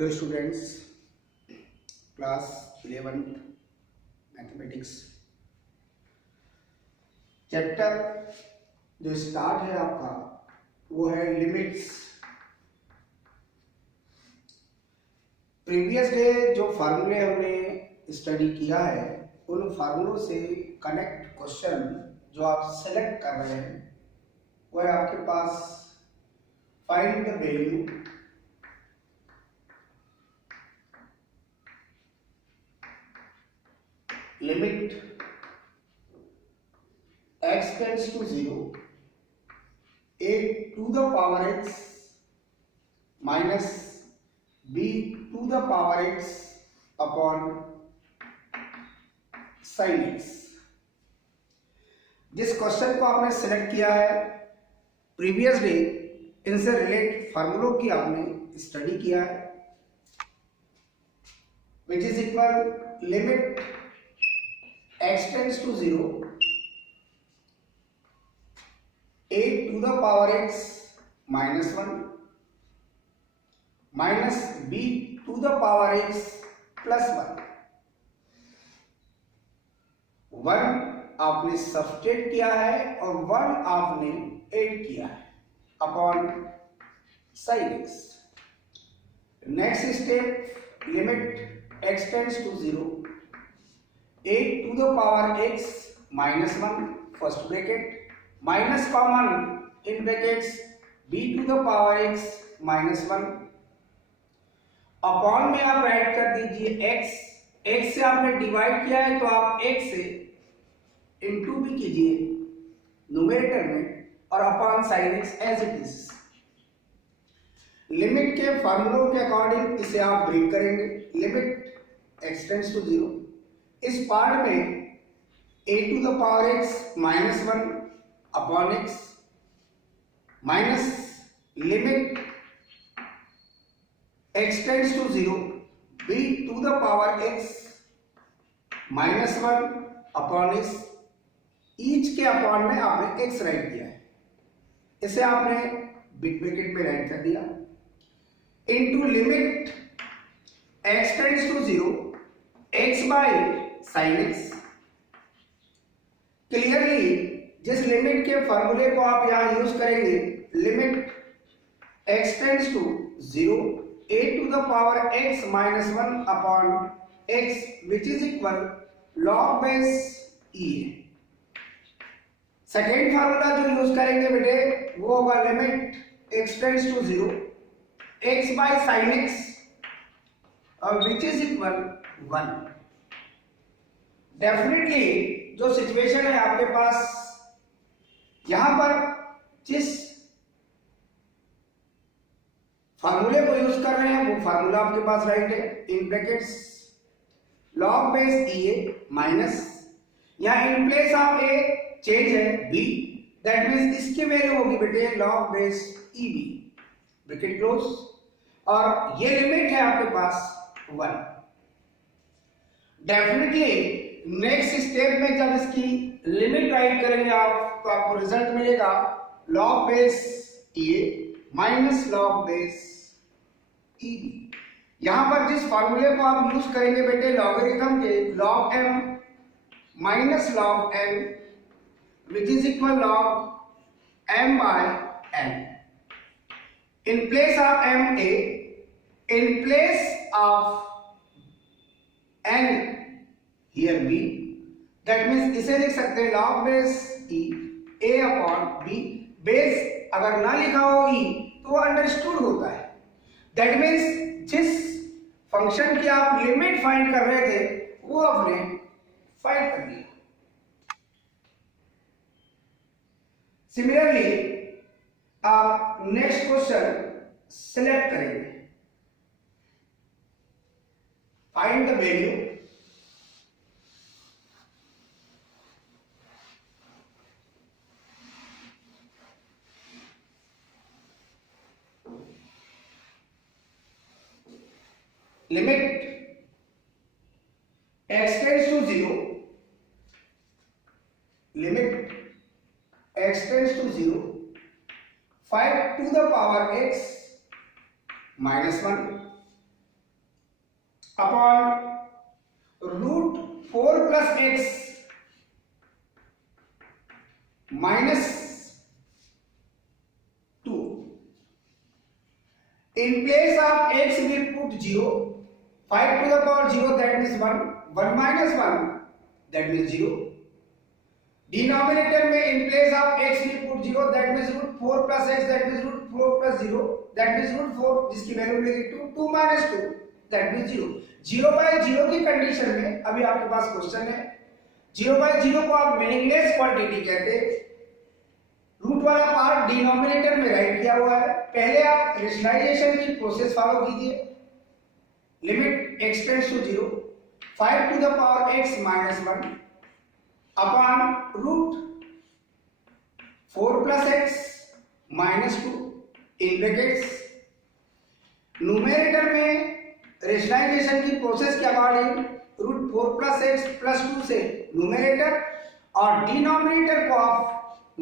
Hello students, class 11th mathematics chapter जो start है आपका वो है लिमिट्स। प्रीवियस डे जो फार्मूले हमने स्टडी किया है उन फार्मूलों से कनेक्ट क्वेश्चन जो आप सेलेक्ट कर रहे हैं वो है आपके पास find the value limit x tends to 0 a to the power x minus b to the power x upon sin x। जिस क्वेश्चन को आपने सेलेक्ट किया है प्रीवियस डे इनसे रिलेटेड फार्मूलों की आपने स्टडी किया है, विच is equal limit x tends to 0 a to the power x minus 1 minus b to the power x plus 1। 1 आपने सब्स्टिट्यूट किया है और 1 आपने ऐड किया है upon sin x। Next step limit x tends to 0 a to the power x minus 1 first bracket minus common in brackets b to the power x minus 1 upon में आप add कर दीजिए x से आपने divide किया है तो आप x से इनटू भी कीजिए न्यूमरेटर में और upon sin x as it is. Limit के फार्मूलों के अकॉर्डिंग इसे आप ब्रेक करेंगे। लिमिट x tends to 0 इस पार्ट में a to the power x minus 1 upon x minus limit x tends to 0 b to the power x minus 1 upon x। Each के upon में आपने x राइट किया है, इसे आपने बिग ब्रैकेट में राइट कर दिया into limit x tends to 0 x by sin x। Clearly जिस लिमिट के फॉर्मूले को आप यहां यूज करेंगे limit x tends to 0 a to the power x minus 1 upon x which is equal log base e। Second formula जो use करेंगे बेटे वो होगा limit x tends to 0 x by sin x which is equal 1। Definitely जो situation है आपके पास यहां पर जिस फार्मूले को यूज कर रहे हैं वो फार्मूला आपके पास राइट है in brackets log base a minus यहां in place of a change है b दैट मींस इसकी वैल्यू होगी बेटे log base e b bracket close और ये लिमिट है आपके पास 1। डेफिनेटली नेक्स्ट स्टेप में जब इसकी लिमिट राइट करेंगे आप तो आपको रिजल्ट मिलेगा log base a minus log base e b. यहां पर जिस फार्मूले को आप यूज करेंगे बेटे लॉगरिथम के log m minus log n which is equal log m by n। In place of m a in place of n here b that means इसे लिख सकते हैं log base e a upon b। Base अगर ना लिखा हो e तो understood होता है। that means जिस फंक्शन की आप लिमिट फाइंड कर रहे थे वो आपने फाइंड कर लिया। सिमिलरली आप नेक्स्ट क्वेश्चन सिलेक्ट करेंगे find the value limit x tends to 0 limit x tends to 0 5 to the power x minus 1 upon root 4 plus x minus 2. In place of x we put 0. 5 to the power 0 that means 1. 1 minus 1 that means 0. Denominator में in place of x we put 0 that means root 4 plus x that means root 4 plus 0 that means root 4 जिसकी value मिलेगी 2. 2 minus 2 that means 0. 0 by 0 की condition में अभी आपके पास question है 0 by 0 को आप मीनिंगलेस क्वांटिटी कहते हैं। रूट वाला पार्ट डिनोमिनेटर में राइट किया हुआ है। पहले आप रेशनलाइजेशन की प्रोसेस फॉलो कीजिए। Limit x tends to 0 5 to the power x minus 1 upon root 4 plus x minus 2 in brackets. Numerator में रेशनलाइजेशन की प्रोसेस के according root 4 plus x plus 2 से न्यूमेरेटर और डिनोमिनेटर को आप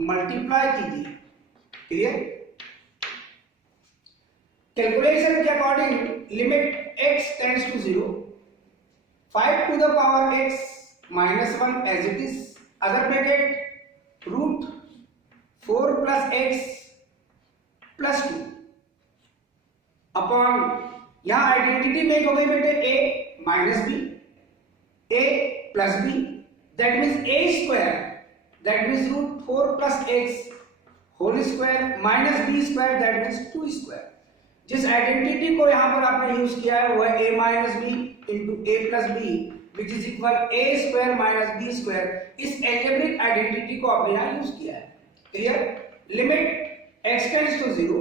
मल्टीप्लाई कीजिए। क्लियर? कैलकुलेशन के according limit x tends to 0 5 to the power x minus 1 as it is other bracket root 4 plus x plus 2 upon यहां identity make हो गई बेटे a minus b a plus b that means a square that means root 4 plus x whole square minus b square that means 2 square. जिस identity को यहां पर आपने use किया है वो है a minus b into a plus b which is equal a square minus b square. इस एल्जेब्रिक आइडेंटिटी को आपने यहां यूज किया है। Clear? Limit x tends to 0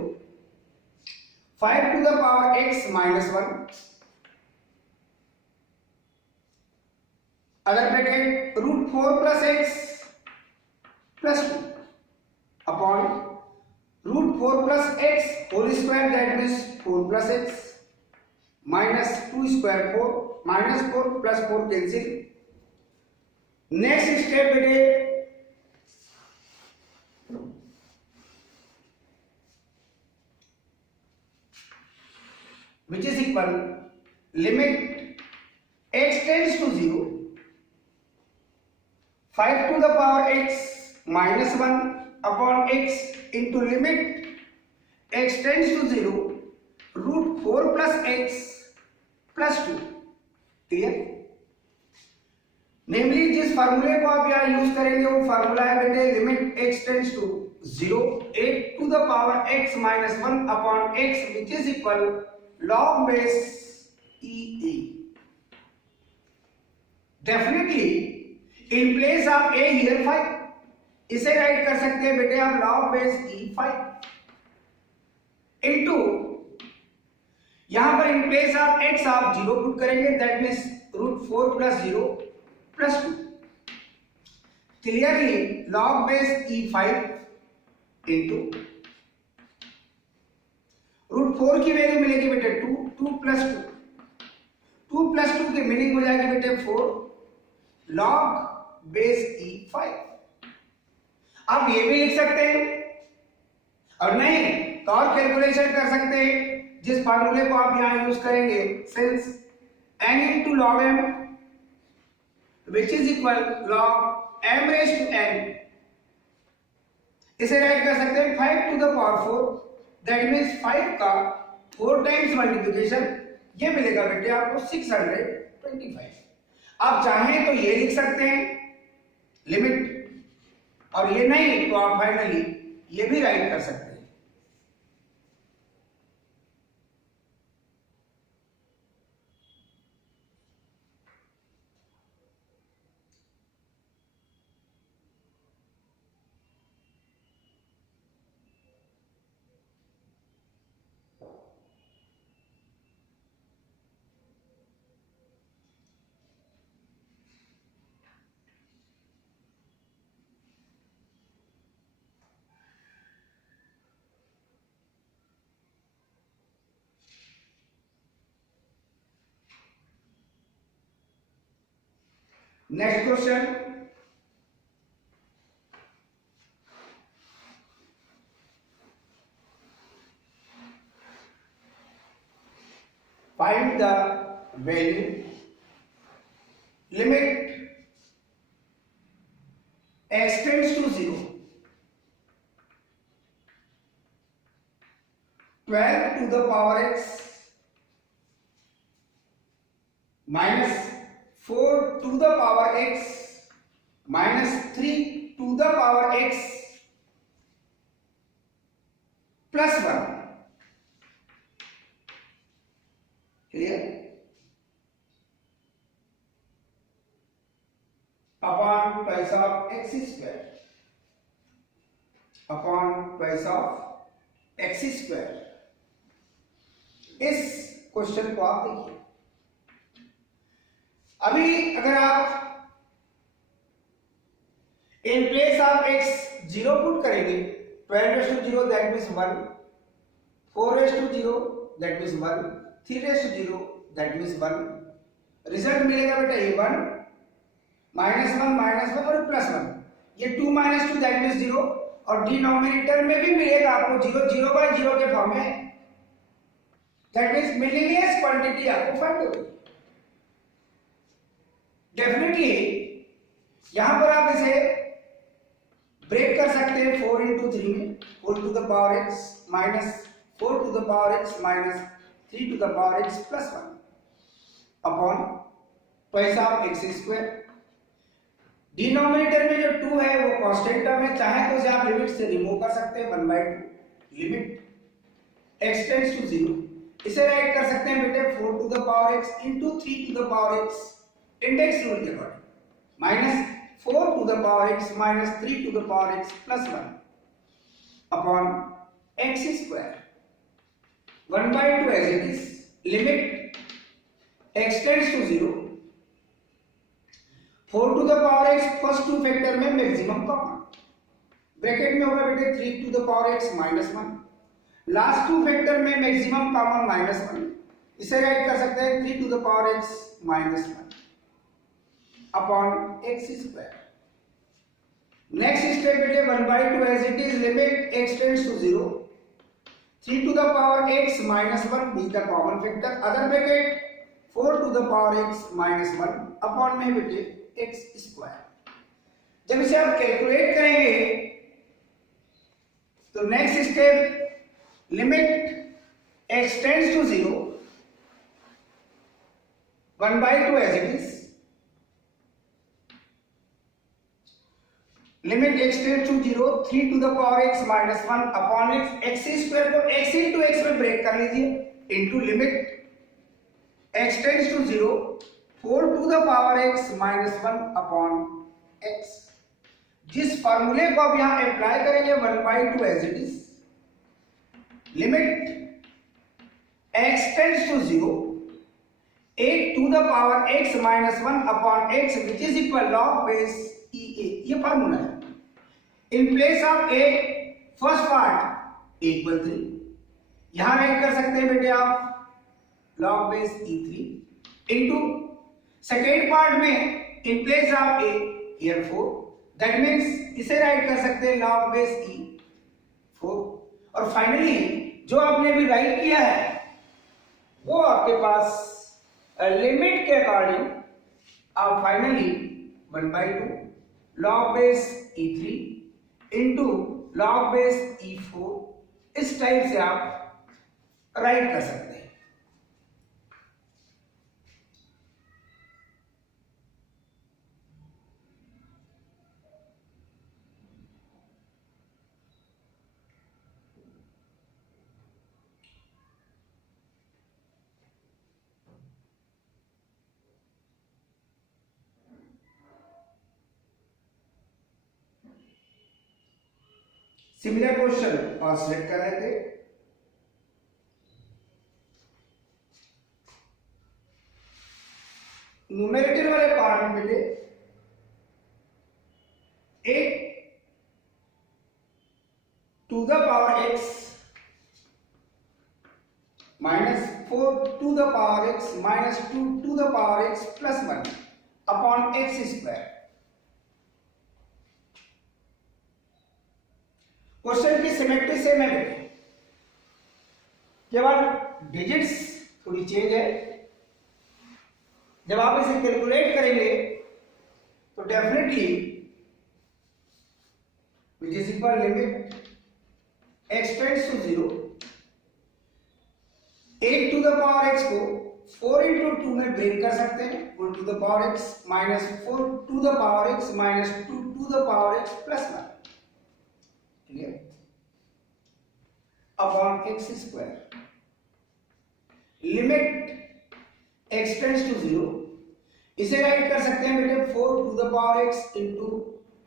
5 to the power x minus 1 other bracket root 4 plus x plus 2 upon root 4 plus x whole square that means 4 plus x minus 2 square 4 minus 4 plus 4 cancel. Next step बेटे which is equal limit x tends to 0 5 to the power x minus 1 upon x into limit x tends to 0 root 4 plus x plus 2। Clear? नेमली जिस फार्मूले को आप यहाँ use करेंगे वो formula है बेटे limit x tends to 0 8 to the power x minus 1 upon x which is equal log base e। Definitely in place of a here 5 इसे राइट कर सकते हैं बेटे आप log base e 5 इनटू यहां पर इन प्लेस ऑफ x आप 0 put करेंगे that means root 4 plus 0 plus 2। Clearly log base e 5 into root 4 की वैल्यू मिलेगी बेटे 2 2 प्लस 2 2 प्लस 2 की मीनिंग हो जाएगी बेटे 4 log base e 5। आप ये भी लिख सकते हैं और नहीं तो और कैलकुलेशन कर सकते हैं जिस फार्मूले को आप यहां यूज करेंगे since n into log m which is equal log m raised to n इसे राइट कर सकते हैं 5 to the power 4 that means 5 का 4 टाइम्स मल्टीप्लिकेशन ये मिलेगा बेटे आपको 625। आप चाहें तो ये लिख सकते हैं लिमिट और ये नहीं तो आप फाइनली ये भी राइट कर सकते हैं। Next question find the value limit x tends to 0, 12 to the power x minus 4 to the power x minus 3 to the power x plus 1. Clear? Upon twice of x square. Upon twice of x square. इस question को आप देखिए। अभी अगर आप इन place of x 0 put करेंगे, 12:0 that means 1, 4:0 that means 1, 3:0 that means 1, result मिलेगा बेटा ये 1 -1 और +1, ये 2 - 2 दैट मीन्स 0, और डिनोमिनेटर में भी मिलेगा आपको 0 0/0 के फॉर्म में, दैट मीन्स मिलीनियस क्वांटिटी आपको फाइंड होगी। डेफिनेटली यहां पर आप इसे ब्रेक कर सकते हैं 4 × 3 में, 4 to the power x minus 4 to the power x minus 3 to the power x plus 1 upon twice of x square। Denominator में जो 2 है वो कांस्टेंट टर्म है, चाहे तो उसे आप लिमिट से रिमूव कर सकते हैं 1/2, लिमिट x टेंड्स टू 0, इसे राइट कर सकते हैं बेटे 4 to the power x into 3 to the power x index rule के according minus 4 to the power x minus 3 to the power x plus 1 upon x square 1/2 as it is, limit x tends to 0, 4 to the power x first two factor में maximum common, bracket में होगा बेटे 3 to the power x minus 1, last two factor में maximum common -1, इसे write कर सकते हैं 3 to the power x minus 1 upon x square। Next step बेटे 1/2 as it is, limit x tends to 0, 3 to the power x minus 1 be the common factor, other bracket 4 to the power x minus 1 upon में बेटे x square। जब इसे आप calculate करेंगे तो next step limit x tends to 0, 1/2 as it is, limit x tends to 0, 3 to the power x minus 1 upon x square को x into x में break कर लीजिए, into limit x tends to 0, 4 to the power x minus 1 upon x। जिस फार्मूले को आप यहां apply करेंगे 1/2 as it is, limit x tends to 0, 8 to the power x minus 1 upon x which is equal log base EA, ये formula है। इन place of a first part equal 3, यहां right कर सकते हैं बेटे आप log base E3 into second part में in place of a here 4, that means इसे राइट कर सकते हैं log base E4, और फाइनली जो आपने भी राइट किया है वो आपके पास लिमिट के अकॉर्डिंग आप finally 1/2 log base E3 into log base E4 इस टाइप से आप राइट कर सकते हैं। सिमिलर क्वेश्चन और सिलेक्ट कर लेते, न्यूमेरेटर वाले पार्ट में बेटे 8 to the power x minus 4 to the power x minus 2 to the power x plus 1 upon x square। Question की सिमेट्री सेम है बेटे, केवल डिजिट्स थोड़ी चेंज है। जब आप इसे कैलकुलेट करेंगे तो definitely which is equal limit x tends to 0, 8 to the power x को 4 into 2 में ब्रेक कर सकते हैं, 1 to the power x minus 4 to the power x minus 2 to the power x plus 1, clear, upon x square, limit x tends to 0, इसे write कर सकते हैं बेटे 4 to the power x into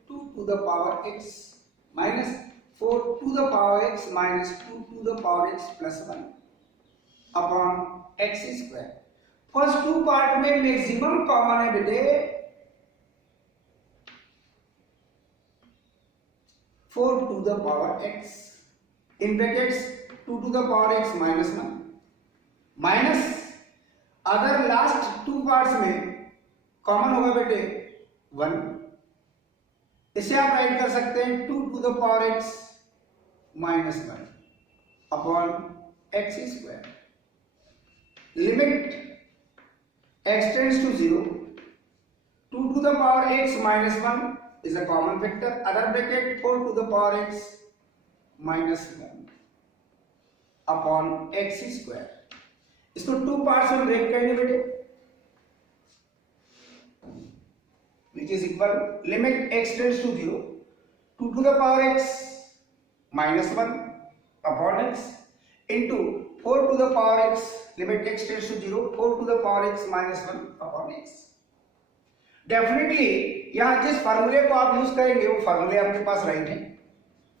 2 to the power x minus 4 to the power x minus 2 to the power x plus 1 upon x square. First two part में maximum common है बेटे 4 to the power x in brackets 2 to the power x minus 1 minus other last two parts में common होगा बेटे 1, इसे आप right कर सकते हैं 2 to the power x minus 1 upon x square. Limit x tends to 0, 2 to the power x minus 1 is a common factor, other bracket 4 to the power x minus 1 upon x square। इसको two parts में break करेंगे बेटे, which is equal limit x tends to 0, 2 to the power x minus 1 upon x into 4 to the power x, limit x tends to 0, 4 to the power x minus 1 upon x। Definitely यहाँ जिस फार्मूले को आप use करेंगे वो फार्मूले आपके पास राइट है।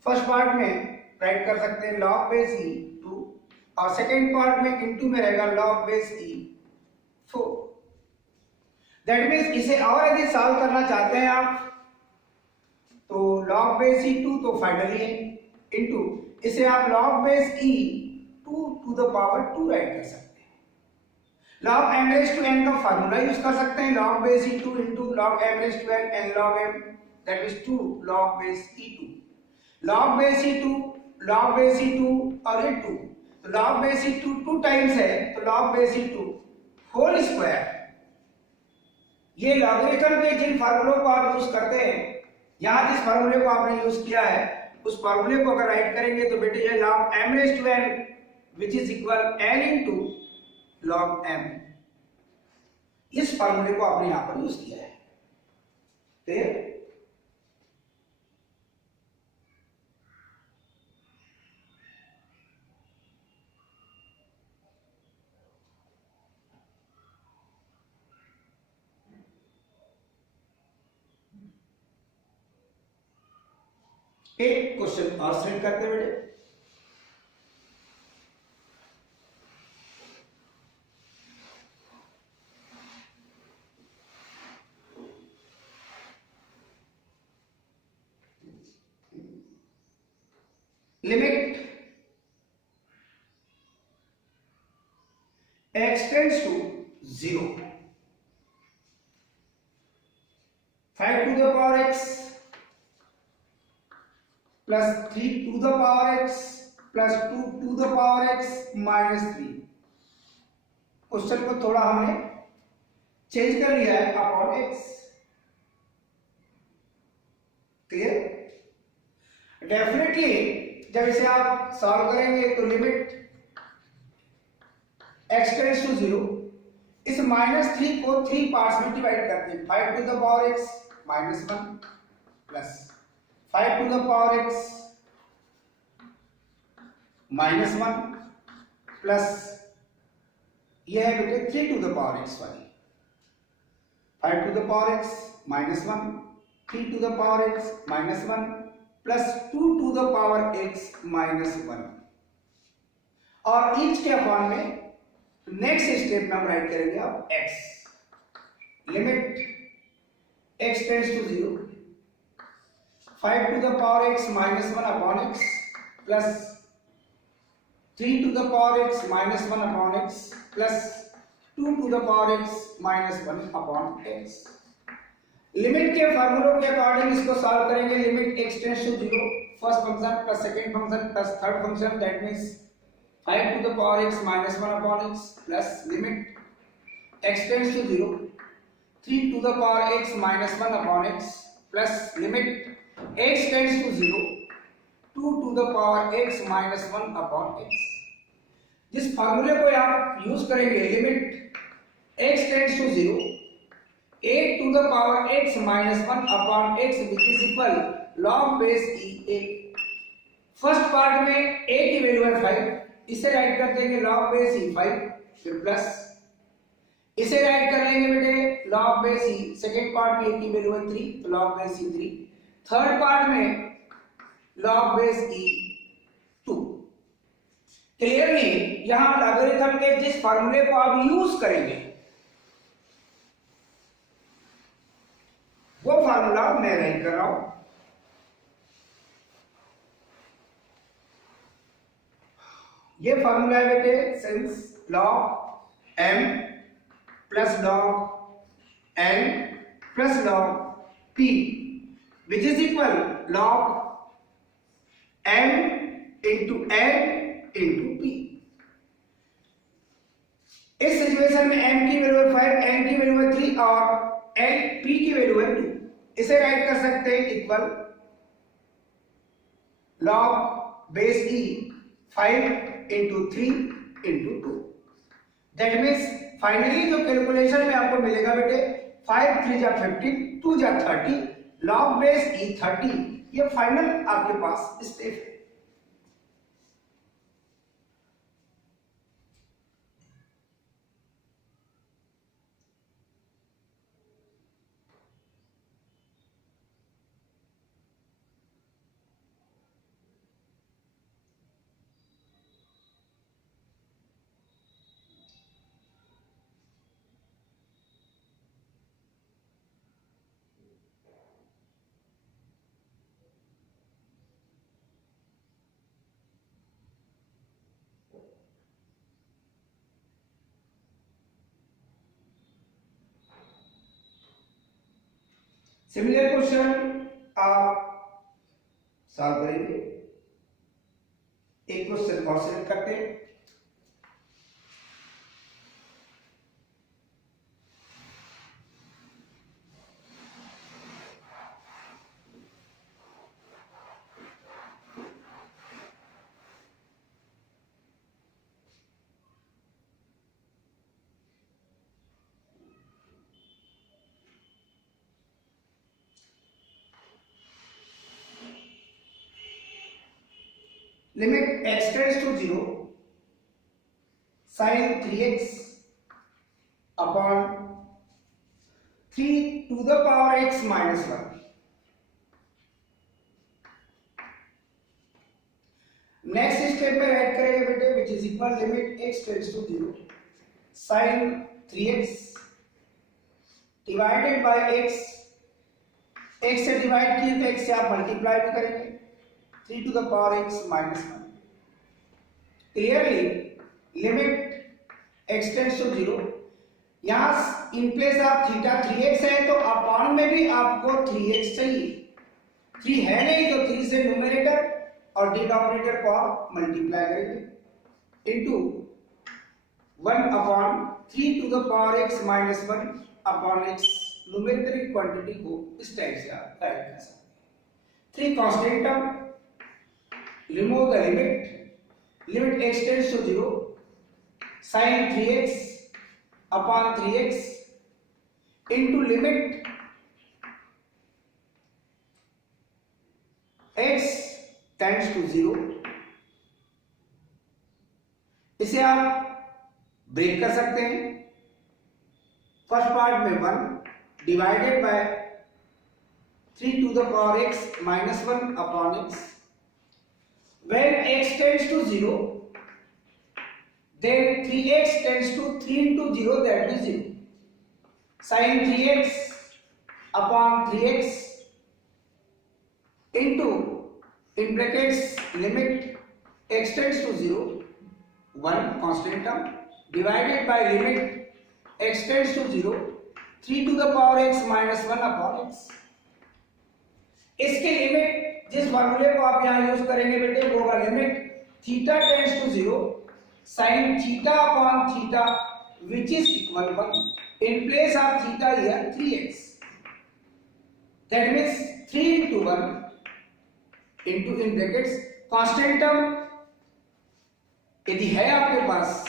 फर्स्ट पार्ट में राइट कर सकते हैं log बेस e 2 और सेकेंड पार्ट में इनटू में रहेगा log base e 4। That means इसे और यदि सॉल्व करना चाहते हैं आप तो log बेस e 2 तो फाइनली है, इनटू इसे आप log base e 2 to the power 2 right कर सकते हैं। log m raised to n का फार्मूला यूज कर सकते हैं, log base e2 into log m raised to n log m, that is 2 log base e2, log base e2 log base e2 और ये 2, तो log base e2 2 टाइम्स है तो log base e2 whole square. ये logarithm के जिन फार्मूलों को आप यूज करते हैं, यहाँ जिस फार्मूले को आपने यूज किया है उस फार्मूले को अगर राइट करेंगे तो बेटे ये log m raised to n which is equal n into log m, इस फार्मूले को आपने यहां पर यूज किया है। क्लियर? एक क्वेश्चन और सेट करते हैं बेटे, limit x tends to 0, 5 to the power x plus 3 to the power x plus 2 to the power x minus 3। Question को थोड़ा हमने चेंज कर लिया है अपॉन x। क्लियर? डेफिनेटली जब इसे आप सॉल्व करेंगे तो लिमिट x टेंड्स टू 0, इस -3 को 3 पार्ट्स में डिवाइड करते हैं, 5 to the power x minus 1 plus 5 to the power x minus 1 plus यह है बेटे 3 टू द पावर x वाली, 5 to the power x minus 1, 3 to the power x minus 1 plus 2 to the power x minus 1 और each के upon में next step में हम right करेंगे अब x, limit x tends to 0, 5 to the power x minus 1 upon x plus 3 to the power x minus 1 upon x plus 2 to the power x minus 1 upon x। Limit के फार्मूलों के according इसको solve करेंगे, limit x tends to 0, first function plus second function plus third function, that means 5 to the power x minus 1 upon x plus limit x tends to 0, 3 to the power x minus 1 upon x plus limit x tends to 0 2 to the power x minus 1 upon x। जिस फार्मूले को आप use करेंगे limit x tends to 0 8 to the power x minus 1 upon x which is equal log base e a। First part में a की value है 5, इसे write कर देंगे log base e 5 फिर प्लस इसे राइट कर लेंगे बेटे log base e। Second part में a की वैल्यू है 3 तो log base e 3। Third part में log base e 2। क्लियरली यहां लॉगरिथम के जिस फार्मूले को आप यूज करेंगे वो फार्मूला मैं राइट कर रहा हूं। ये फार्मूला है बेटे since log m plus log n plus log p which is equal log m into n into p। इस सिचुएशन में m की वैल्यू है 5, n की वैल्यू है 3 और p की वैल्यू है 2। इसे राइट कर सकते हैं equal log base e 5 into 3 into 2। That means finally जो कैलकुलेशन में आपको मिलेगा बेटे 5 3 जा 15 2 जा 30 log base e 30। ये फाइनल आपके पास स्टेप है। सिमिलर क्वेश्चन आप सॉल्व करेंगे। एक क्वेश्चन और सेलेक्ट करते हैं। Limit x tends to 0 sin 3x upon 3 to the power x minus 1। Next step में राइट करेंगे बेटे विच is equal limit x tends to 0 sin 3x divided by x। x से डिवाइड किए तो x से आप मल्टीप्लाई भी करेंगे 3 to the power x minus 1। Clearly limit x tends to 0 यहां इन प्लेस आप थीटा 3x है तो अपॉन में भी आपको 3x चाहिए। 3 है नहीं तो 3 से न्यूमरेटर और डिनोमिनेटर को आप मल्टीप्लाई करेंगे into 1 upon 3 to the power x minus 1 upon x। Numerical quantity को इस टाइप से आप राइट कर सकते हैं। 3 constant term remove the limit x tends to 0 sin 3x upon 3x into limit x tends to 0। इसे आप ब्रेक कर सकते हैं। फर्स्ट पार्ट में 1 divided by 3 to the power x minus 1 upon x। When x tends to 0, then 3x tends to 3 into 0, that is 0. Sin 3x upon 3x into in brackets limit x tends to 0 1 constant term divided by limit x tends to 0 3 to the power x minus 1 upon x। इसके limit जिस फार्मूले को आप यहां use करेंगे बेटे वो होगा limit theta tends to 0 sin theta upon theta which is equal 1। in place of theta here 3x, that means 3 into 1 into in brackets constant term यदि है आपके पास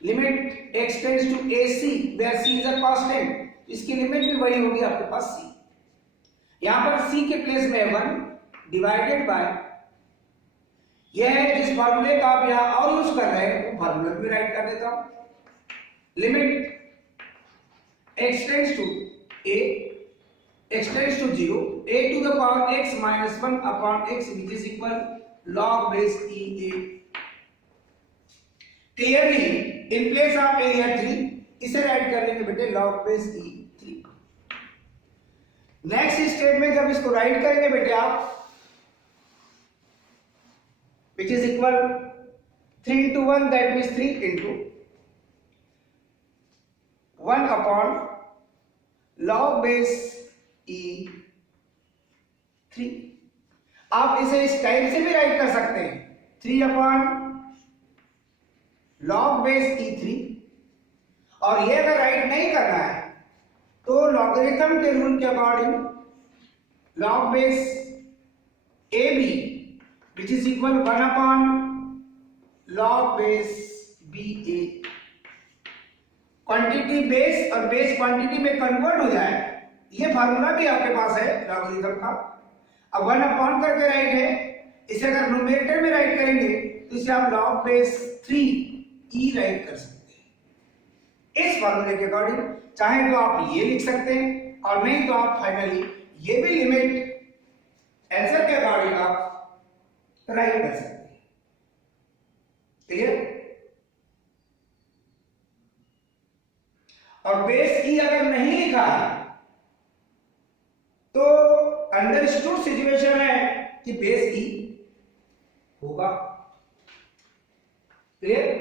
limit x tends to ac where c is a constant, इसकी limit भी वही होगी आपके पास c। यहां पर c के प्लेस में 1 डिवाइडेड बाय यह है जिस फार्मूले का आप यहां और यूज कर रहे हैं वो फार्मूला भी राइट कर देता हूं। Limit x tends to a, x tends to 0, a to the power x minus 1 upon x which is equal log base e a। Clearly in place of a here 3, इसे write कर लेंगे बेटे log base e 3। Next step में जब इसको right करेंगे बेटे आप which is equal 3 into 1 that means 3 into 1 upon log base e 3। आप इसे इस टाइप से भी राइट कर सकते हैं 3 upon log base e 3, और ये अगर राइट नहीं करना है तो लॉगरिथम के रूल के according log base ab which is equal 1 upon log base ba। Quantity base और बेस क्वांटिटी में कन्वर्ट हो जाए, ये फार्मूला भी आपके पास है लॉगरिथम का। अब 1 अपॉन करके राइट है, इसे अगर न्यूमरेटर में राइट करेंगे तो इसे आप log base 3 e राइट कर सकते हैं इस फार्मूले के अकॉर्डिंग। चाहे तो आप ये लिख सकते हैं और नहीं तो आप फाइनली ये भी लिमिट आंसर के अकॉर्डिंग आप राइट कर सकते हैं। क्लियर? और बेस ई अगर नहीं लिखा है तो अंडरस्टूड सिचुएशन है कि बेस ई होगा। क्लियर?